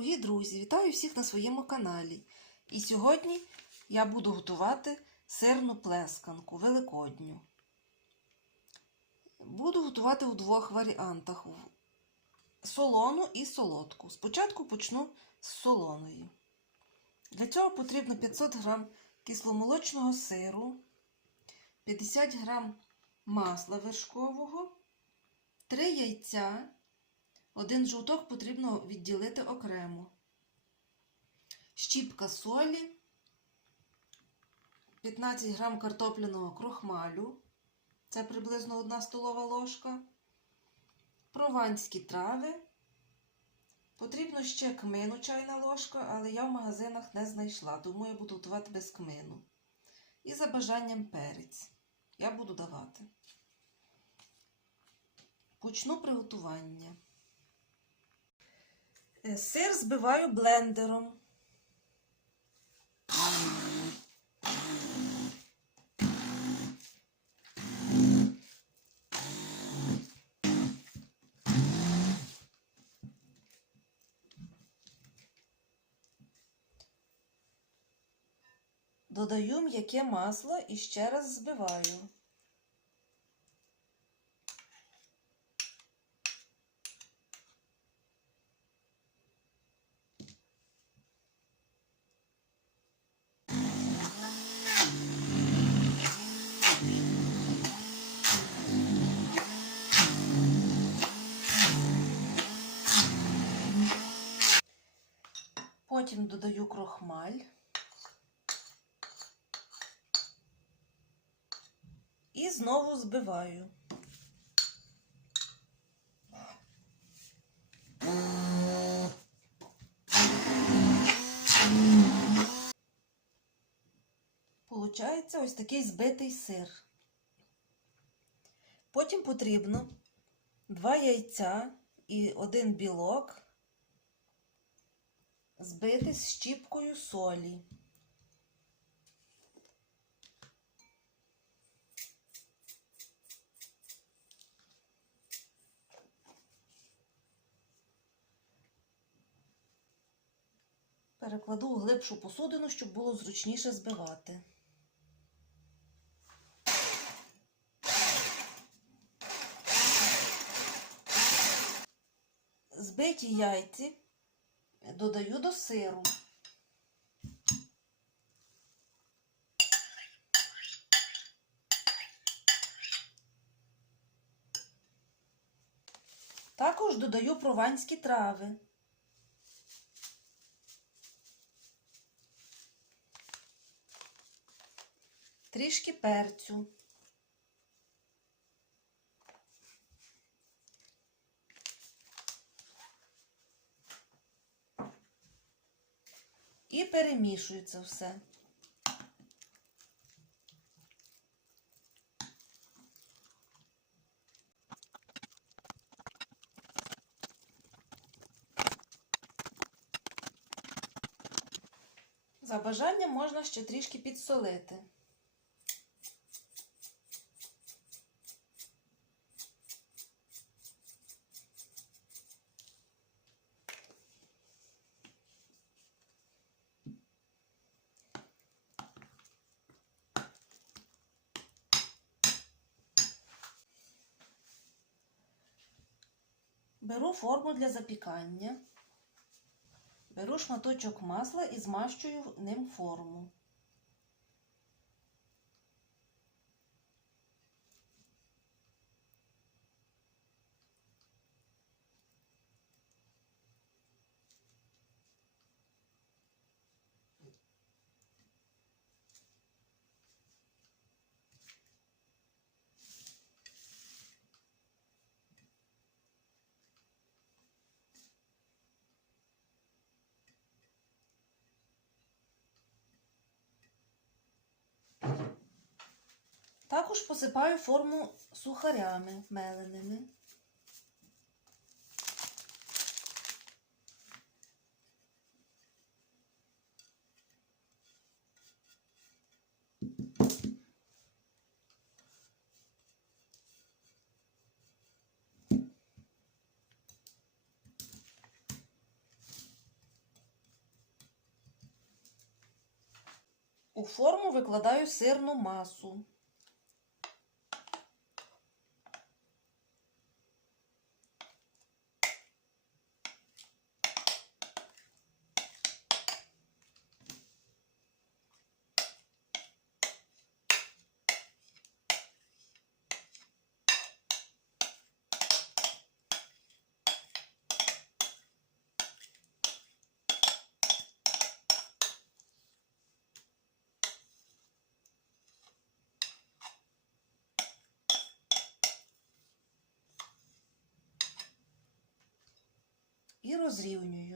Дорогі друзі, вітаю всіх на своєму каналі. І сьогодні я буду готувати сирну плесканку великодню. Буду готувати у двох варіантах: солону і солодку. Спочатку почну з солоної. Для цього потрібно 500 г кисломолочного сиру, 50 г масла вершкового, 3 яйця. Один жовток потрібно відділити окремо. Щіпка солі, 15 грам картопляного крохмалю, це приблизно 1 столова ложка, прованські трави. Потрібно ще кмину чайна ложка, але я в магазинах не знайшла, тому я буду готувати без кмину. І за бажанням перець. Я буду давати. Почну приготування. Е, Сир збиваю блендером. Додаю м'яке масло і ще раз збиваю. Потім додаю крохмаль. І знову збиваю. Получається ось такий збитий сир. Потім потрібно два яйця і один білок збити з щіпкою солі. Перекладу у глибшу посудину, щоб було зручніше збивати. Збиті яйці додаю до сиру. Також додаю прованські трави. Трішки перцю. І перемішую це все. За бажанням можна ще трішки підсолити. Беру форму для запікання, беру шматочок масла і змащую ним форму. Також посипаю форму сухарями меленими. У форму викладаю сирну масу. І розрівнюю.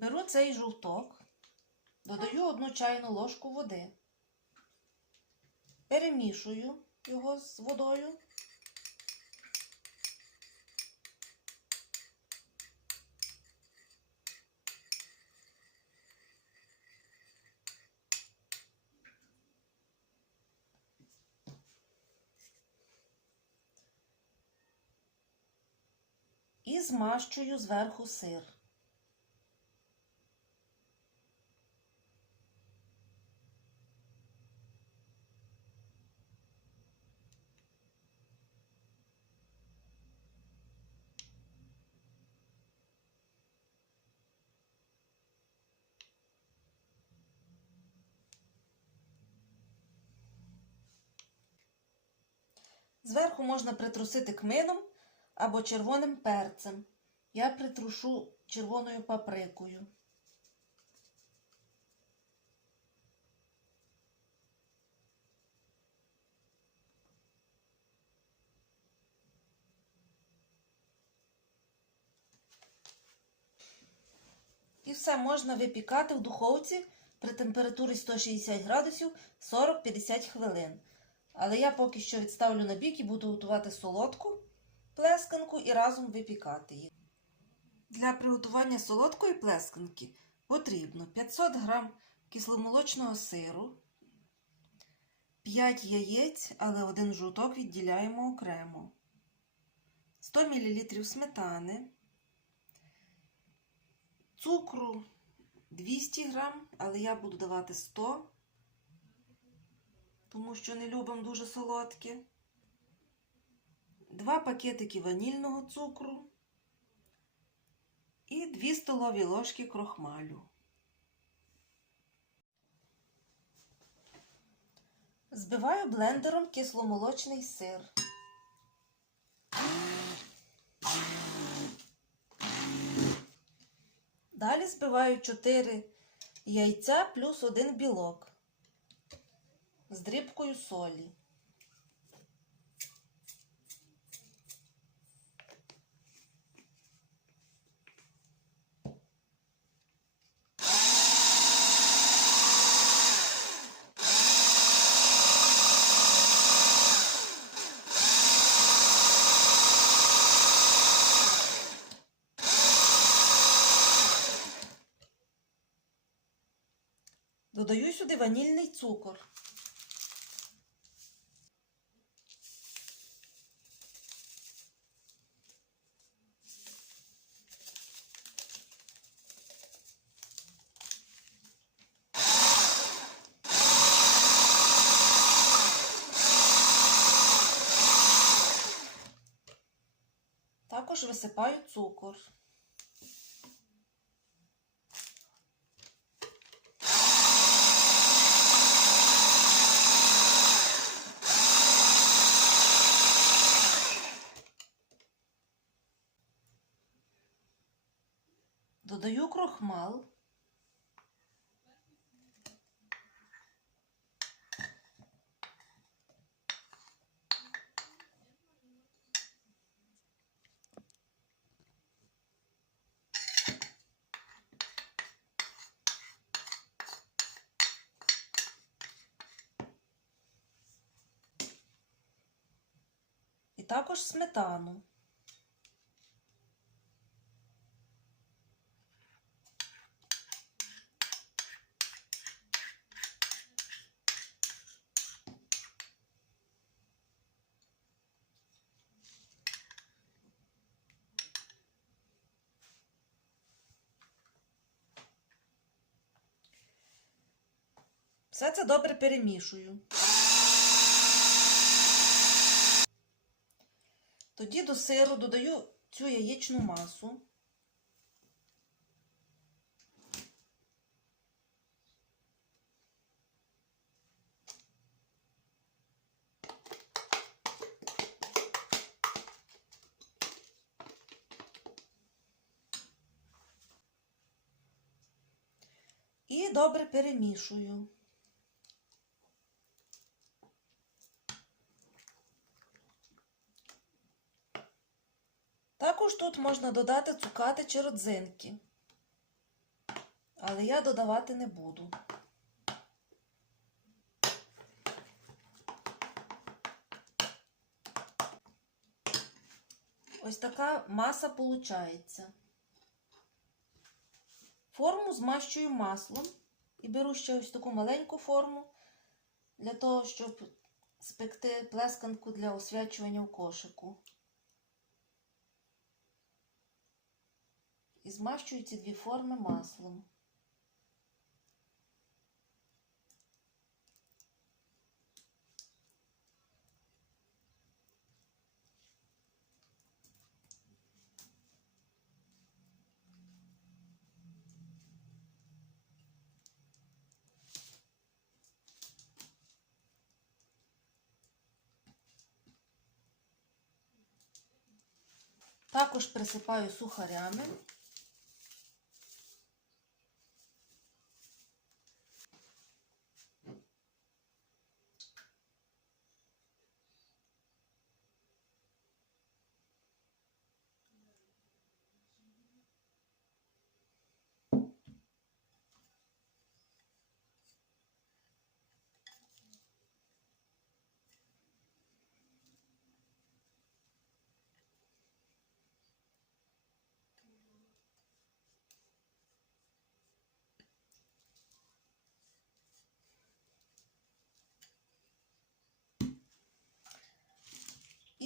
Беру цей жовток, додаю одну чайну ложку води, перемішую його з водою. І змащую зверху сир. Зверху можна притрусити кмином або червоним перцем. Я притрушу червоною паприкою. І все можна випікати в духовці при температурі 160 градусів 40-50 хвилин. Але я поки що відставлю на бік і буду готувати солодку плесканку і разом випікати їх. Для приготування солодкої плесканки потрібно 500 г кисломолочного сиру, 5 яєць, але один жовток відділяємо окремо, 100 мл сметани, цукру 200 г, але я буду давати 100 тому що не любимо дуже солодке. Два пакетики ванільного цукру і 2 столові ложки крохмалю. Збиваю блендером кисломолочний сир. Далі збиваю 4 яйця плюс 1 білок з дрібкою солі. Додаю сюди ванільний цукор. Також висипаю цукор. Додаю крохмал. Також сметану. Все це добре перемішую. Тоді до сиру додаю цю яєчну масу. І добре перемішую. Також тут можна додати цукати чи родзинки, але я додавати не буду. Ось така маса виходить. Форму змащую маслом і беру ще ось таку маленьку форму для того, щоб спекти плесканку для освячування в кошику. І змащую ці дві форми маслом. Також присипаю сухарями.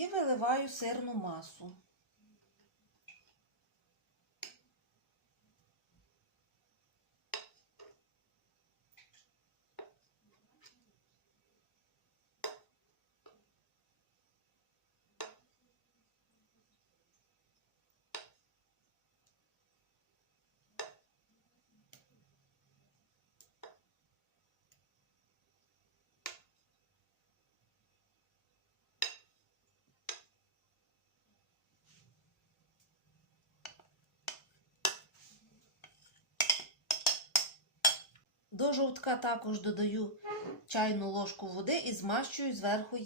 І виливаю сирну масу. До жовтка також додаю чайну ложку води і змащую зверху,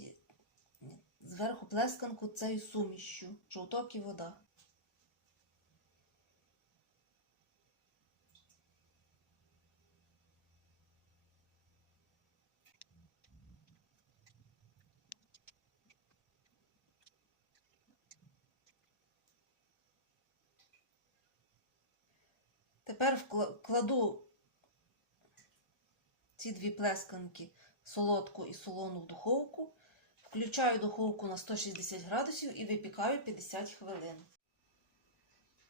зверху плесканку цією сумішю. Жовток і вода. Тепер кладу ці дві плесканки солодку і солону в духовку. Включаю духовку на 160 градусів і випікаю 50 хвилин.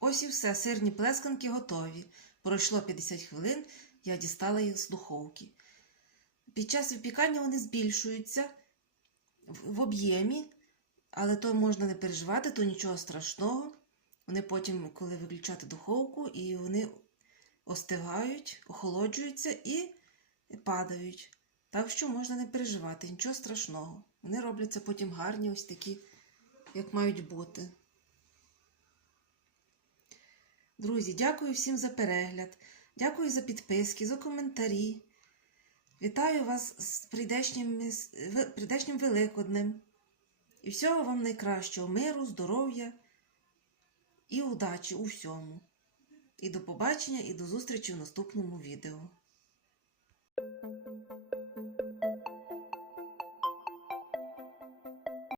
Ось і все, сирні плесканки готові. Пройшло 50 хвилин, я дістала їх з духовки. Під час випікання вони збільшуються в об'ємі, але то можна не переживати, то нічого страшного. Вони потім, коли виключати духовку, і вони остигають, охолоджуються і падають. Так що можна не переживати, нічого страшного. Вони робляться потім гарні, ось такі, як мають бути. Друзі, дякую всім за перегляд. Дякую за підписки, за коментарі. Вітаю вас з прийдешнім, прийдешнім Великоднем. І всього вам найкращого, миру, здоров'я і удачі у всьому. І до побачення, і до зустрічі в наступному відео.